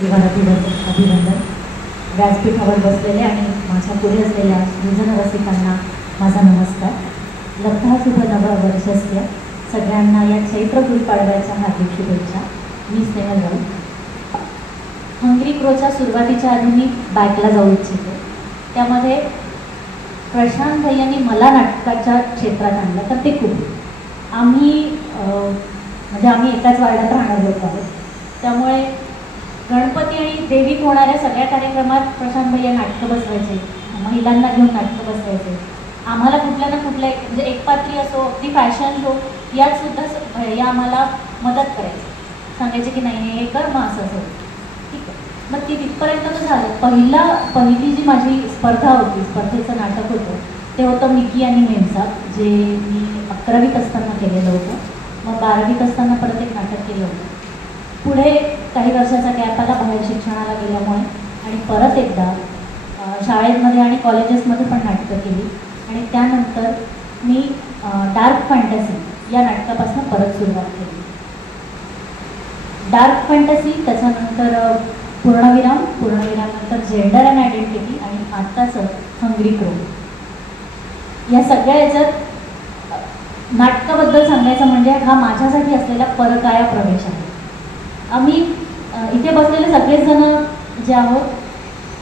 अभिनंदन. व्यासपीठावर बसलेले आणि माझ्या पुढे असलेल्या युजन रसिकांना माझा नमस्कार. लब्धाशुभ नववर्षस्य सगळ्यांना या चैत्र गुढीपाडव्याच्या हार्दिक शुभेच्छा. मी स्नेहल राऊत. हंगरी क्रोच्या सुरुवातीच्या आधी मी बॅकला जाऊ इच्छिते. त्यामध्ये प्रशांत भैयांनी मला नाटकाच्या क्षेत्रात आणलं तर ते खूप आम्ही एकाच वार्डात राहणार होत आहोत. त्यामुळे गणपती आणि देवीत होणाऱ्या सगळ्या कार्यक्रमात प्रशांत भैया नाटकं बसवायचे, महिलांना घेऊन नाटकं बसवायचे. आम्हाला कुठल्या ना कुठल्या म्हणजे एकपात्री असो अगदी फॅशन शो यात सुद्धा भैया आम्हाला मदत करायचे, सांगायचे की नाही हे कर मग असं असं ठीक आहे. मग ती तिथपर्यंत झालं. पहिली जी माझी स्पर्धा होती, स्पर्धेचं नाटक होतं ते होतं मिकी आणि मेमसाब, जे मी 11वीत असताना केलेलं होतं. मग 12वीत असताना परत एक नाटक केलं होतं. पुढे काही वर्षाचा गॅप आला बाहेर शिक्षणाला गेल्यामुळे आणि परत एकदा शाळेमध्ये आणि कॉलेजेसमध्ये पण नाटकं केली. आणि त्यानंतर मी डार्क फॅन्टसी या नाटकापासून परत सुरुवात केली. डार्क फॅन्टसी, त्याच्यानंतर पूर्णविरामनंतर जेंडर अँड आयडेंटिटी आणि आत्ताचं हंगरी क्रो. या सगळ्या याच्यात नाटकाबद्दल सांगायचं म्हणजे हा माझ्यासाठी असलेला परकाया प्रवेश आहे. आम्ही इथे बसलेले सगळेच जण जे आहोत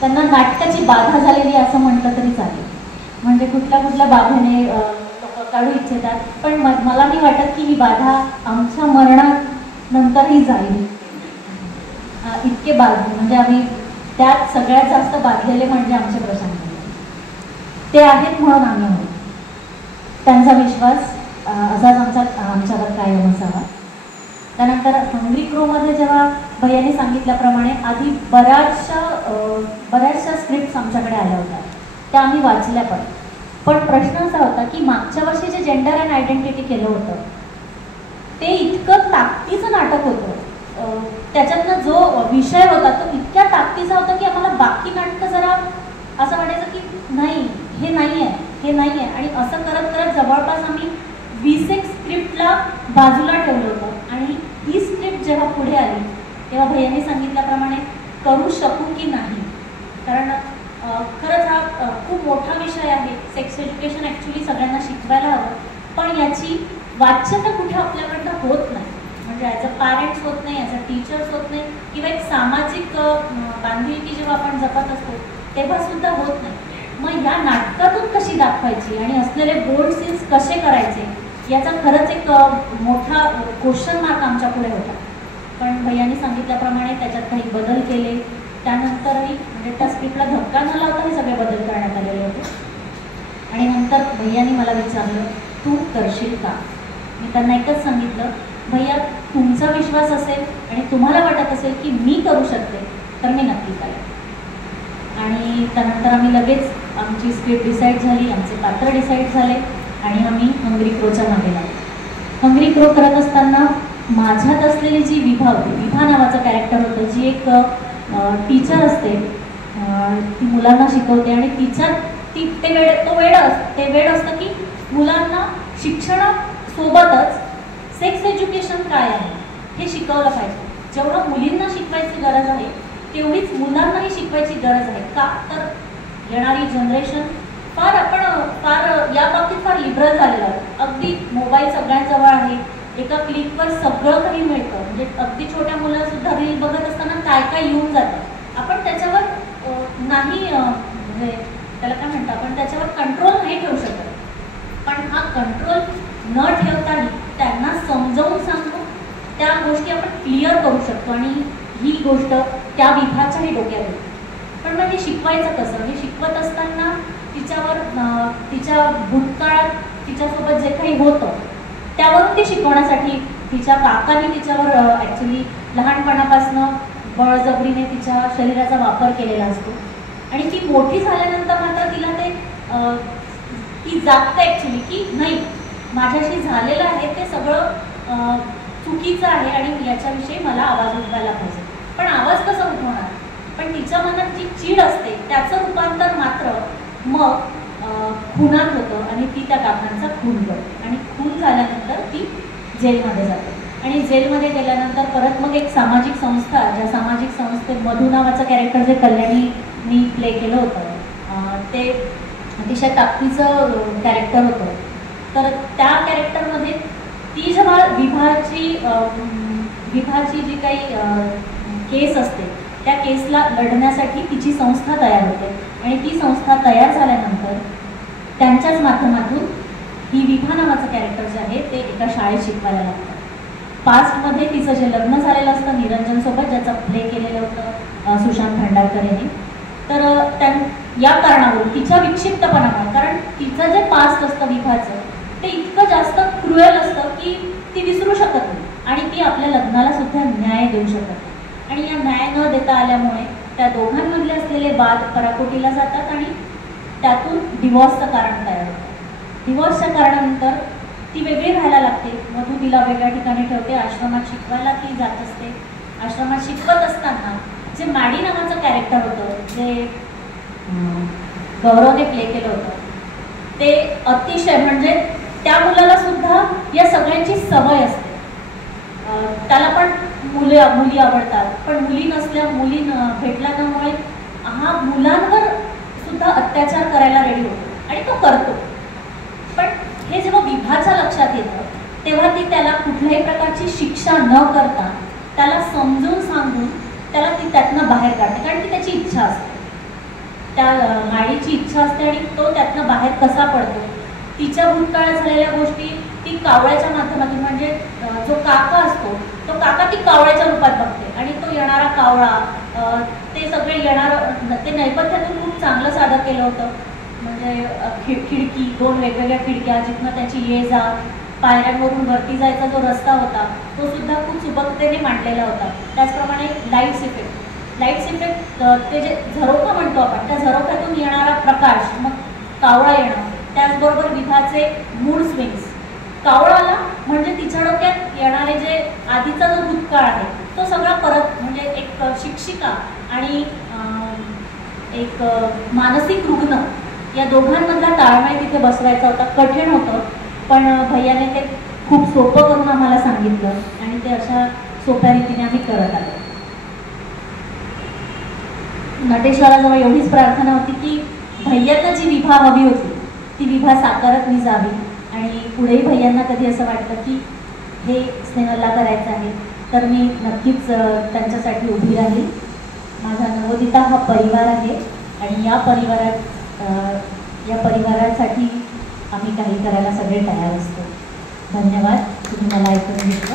त्यांना नाटकाची बाधा झालेली असं म्हटलं तरी चालेल. म्हणजे कुठल्या बाधेने लोक काढू इच्छितात, पण मला नाही वाटत की ही बाधा आमच्या मरणानंतरही जाईल. इतके म्हणजे आम्ही त्यात सगळ्यात जास्त बाधलेले म्हणजे आमचे प्रशांत ते आहेत म्हणून आम्ही आहोत. त्यांचा विश्वास असाच आमच्यावर कायम असावा. त्यानंतर हंगरी क्रोमध्ये जेव्हा भैयाने सांगितल्याप्रमाणे आधी बऱ्याचशा स्क्रिप्ट्स आमच्याकडे आल्या होत्या, त्या आम्ही वाचल्या पण प्रश्न असा होता की मागच्या वर्षी जे जेंडर अँड आयडेंटिटी केलं होतं ते इतकं ताकदीचं नाटक होतं. त्याच्यातनं जो विषय होता तो इतक्या ताकदीचा होता की आम्हाला बाकी नाटकं जरा असं वाटायचं की नाही हे नाही आहे. आणि असं करत करत जवळपास आम्ही 20 स्क्रिप्टला बाजूला ठेवलं होतं. आणि ही स्क्रिप्ट जेव्हा पुढे आली तेव्हा भैयांनी सांगितल्याप्रमाणे करू शकू की नाही, कारण खरंच हा खूप मोठा विषय आहे. सेक्स एज्युकेशन ॲक्च्युली सगळ्यांना शिकवायला हवं, पण याची वाच्यता कुठे आपल्याकडनं होत नाही. म्हणजे ॲज अ पॅरेंट्स होत नाही, ॲज अ टीचर्स होत नाही, किंवा एक सामाजिक बांधिलकी जेव्हा आपण जपत असतो तेव्हा सुद्धा होत नाही. मग या नाटकातून कशी दाखवायची आणि असलेले बोल्ड सीन्स कसे करायचे याचा खरंच एक मोठा क्वेश्चन मार्क आमच्या पुढे होता. पण भैयांनी सांगितल्याप्रमाणे त्याच्यात काही बदल केले. त्यानंतरही म्हणजे त्या स्क्रिप्टला धक्का न लावता हे सगळे बदल करण्यात आलेले होते. आणि नंतर भैयांनी मला विचारलं तू करशील का. मी त्यांना एकच सांगितलं, भैया तुमचा विश्वास असेल आणि तुम्हाला वाटत असेल की मी करू शकते तर मी नक्की करेन. आणि त्यानंतर आम्ही लगेच आमची स्क्रिप्ट डिसाईड झाली, आमचे पात्र डिसाईड झाले आणि आम्ही हंगरी क्रोच्या मागे लागलो. हंगरी क्रो करत असताना माझ्यात असलेली जी विभा होती, विभा नावाचं कॅरेक्टर होतं, जी एक टीचर असते, ती मुलांना शिकवते आणि ते वेड असतं की मुलांना शिक्षणासोबतच सेक्स एज्युकेशन काय आहे हे शिकवलं पाहिजे. जेवढं मुलींना शिकवायची गरज आहे तेवढीच मुलांनाही शिकवायची गरज आहे. का तर येणारी जनरेशन फार या बाबतीत फार लिबरल झालेलं आहे. अगदी मोबाईल सगळ्यांजवळ आहे, एका क्लिकवर सगळं काही मिळतं. म्हणजे अगदी छोट्या मुलांसुद्धा रील बघत असताना काय येऊन जातं. आपण त्याच्यावर नाही म्हणजे त्याला काय म्हणतो आपण त्याच्यावर कंट्रोल नाही ठेवू शकत. पण हा कंट्रोल न ठेवताही त्यांना समजावून सांगून त्या गोष्टी आपण क्लिअर करू शकतो. आणि ही गोष्ट त्या विभाच्याही डोक्यात होती. पण मग हे शिकवायचं कसं, हे शिकवत असताना तिच्या भूतकाळात तिच्यासोबत जे काही होतं त्यावरून ते शिकवण्यासाठी तिच्या काकाने तिच्यावर ॲक्च्युली लहानपणापासनं बळजबरीने तिच्या शरीराचा वापर केलेला असतो. आणि ती मोठी झाल्यानंतर मात्र तिला ते ती जागतं ॲक्च्युली की नाही माझ्याशी झालेलं आहे ते सगळं चुकीचं आहे आणि याच्याविषयी मला आवाज उठवायला पाहिजे. पण आवाज कसा उठवणार, पण तिच्या मनात जी चीड असते त्याचं रूपांतर मात्र मग खुनात होतं आणि ती त्या काकांचा खून करते आणि खून झाल्यानंतर ती जेलमध्ये जाते. आणि जेलमध्ये गेल्यानंतर परत मग एक सामाजिक संस्था, ज्या सामाजिक संस्थेत मधू नावाचं कॅरेक्टर जे कल्याणीनी प्ले केलं होतं ते अतिशय ताकदीचं कॅरेक्टर होतं. तर त्या कॅरेक्टरमध्ये ती जेव्हा विभाची जी काही केस असते त्या केसला लढण्यासाठी तिची संस्था तयार होते आणि ती संस्था तयार झाल्यानंतर त्यांच्याच माध्यमातून ही विभा नावाचं कॅरेक्टर जे आहे ते एका शाळेत शिकवायला लागतं. पास्टमध्ये तिचं जे लग्न झालेलं असतं निरंजनसोबत, ज्याचं प्ले केलेलं होतं सुशांत भंडारकर यांनी, तर या कारणावरून तिच्या विक्षिप्तपणामुळे, कारण तिचं जे पास्ट असतं विभाचं ते इतकं जास्त क्रुएल असतं की ती विसरू शकत नाही आणि ती आपल्या लग्नाला सुद्धा न्याय देऊ शकत नाही. आणि या न्याय न देता आल्यामुळे त्या दोघांमधले असलेले वाद पराकोटीला जातात आणि त्यातून डिवॉर्सचं कारण तयार होतं. डिवॉर्सच्या कारणानंतर ती वेगळी राहायला लागते. मधू तिला वेगळ्या ठिकाणी ठेवते, आश्रमात शिकवायला ती जात असते. आश्रमात शिकवत असताना जे मॅडी नावाचं कॅरेक्टर होतं जे गौरवने प्ले केलं होतं ते अतिशय, म्हणजे त्या मुलाला सुद्धा या सगळ्यांची सवय असते. त्याला पण मुली आवडतात, पण मुली भेटल्या त्यामुळे हा मुलांवर सुद्धा अत्याचार करायला रेडी होतो आणि तो करतो. पण हे जेव्हा विभाच्या लक्षात येतं तेव्हा ती त्याला कुठल्याही प्रकारची शिक्षा न करता त्याला समजून सांगून त्याला ती त्यातनं बाहेर काढते, कारण ती त्याची इच्छा असते, त्या माळीची इच्छा असते आणि तो त्यातनं बाहेर कसा पडतो. तिच्या भूतकाळात झालेल्या गोष्टी ती कावळ्याच्या माध्यमातून, म्हणजे जो काका असतो तो काका ती कावळ्याच्या रूपात बघते आणि तो येणारा कावळा ते सगळे ते नैपथ्यातून खूप चांगलं सादर केलं होतं. म्हणजे खिडकी, 2 वेगवेगळ्या खिडक्या, जिथनं त्याची ये जा, पायऱ्यांवरून वरती जायचा जो रस्ता होता तो सुद्धा खूप सुबकतेने मांडलेला होता. त्याचप्रमाणे लाईट्स इफेक्ट ते जे झरोखा म्हणतो आपण, त्या झरोख्यातून येणारा प्रकाश, मग कावळा येणं, त्याचबरोबर विभाचे मूड स्विंग्स. कावळाला म्हणजे तिच्या डोक्यात येणारे जे आधीचा जो भूतकाळ आहे तो सगळा परत, म्हणजे एक शिक्षिका आणि एक मानसिक रुग्ण या दोघांमधला ताळमेळ तिथे बसवायचा होता. कठीण होतं, पण भैयाने ते खूप सोपं करून आम्हाला सांगितलं आणि ते अशा सोप्या रीतीने आम्ही करत आलो. नटेश्वराजवळ एवढीच प्रार्थना होती की भैयांना जी विभा हवी होती ती विभा साकारत मी जावी आणि पुढेही भैयांना कधी असं वाटलं की हे स्नेहलला करायचं आहे तर मी नक्कीच त्यांच्यासाठी उभी राहील. माझा नवोदिता हा परिवार आहे आणि या परिवारासाठी आम्ही काही करायला सगळे तयार असतो. धन्यवाद, तुम्ही मला ऐकून घेतलं.